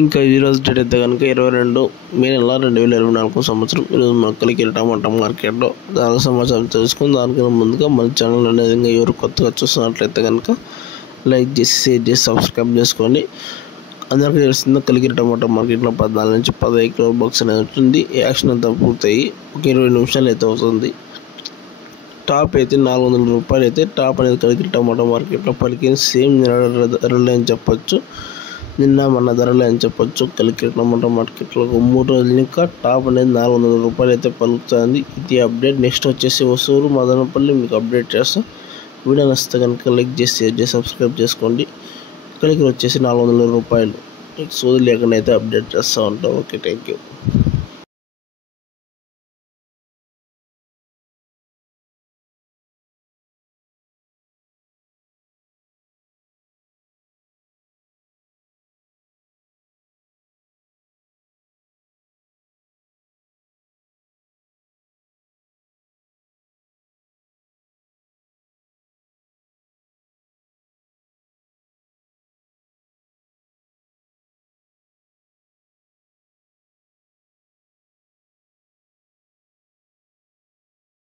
ఇంకా ఈరోజు డేట్ అయితే కనుక 22 మే నెల 2024 సంవత్సరం. ఈరోజు మొక్కలకి టమాటా మార్కెట్లో దాని సమాచారం తెలుసుకుని దానికన్నా ముందుగా మన ఛానల్ అనేది ఇంకా ఎవరు కొత్తగా చూస్తున్నట్లయితే కనుక లైక్ చేసి షేర్ చేసి సబ్స్క్రైబ్ చేసుకోండి. అందరికీ తెలిసిందో కలిగిరి టమాటా మార్కెట్లో 14 నుంచి 15 కిలో బాక్స్ అనేది ఉంటుంది. యాక్షన్ అంతా పూర్తయి ఒక 20 నిమిషాలు అయితే అవుతుంది. టాప్ అయితే 400 రూపాయలు అయితే టాప్ అనేది కలిగిరి టమాటా మార్కెట్లో పలికిన సేమ్ ధరలే అని చెప్పొచ్చు. నిన్న మన ధరలే అని చెప్పొచ్చు. కలిగిరి టమాటా మార్కెట్లో 3 రోజులు ఇంకా టాప్ అనేది 400 రూపాయలు అయితే పలుకుతుంది. ఇది అప్డేట్. నెక్స్ట్ వచ్చేసి హోసూరు మదనపల్లి మీకు అప్డేట్ చేస్తాం. వీడియో నచ్చితే కనుక లైక్ చేసి షేర్ చేసి సబ్స్క్రైబ్ చేసుకోండి. కలిగిరి వచ్చేసి 400 రూపాయలు. సోది లేకుండా అయితే అప్డేట్ చేస్తూ ఉంటాం. Okay, thank you.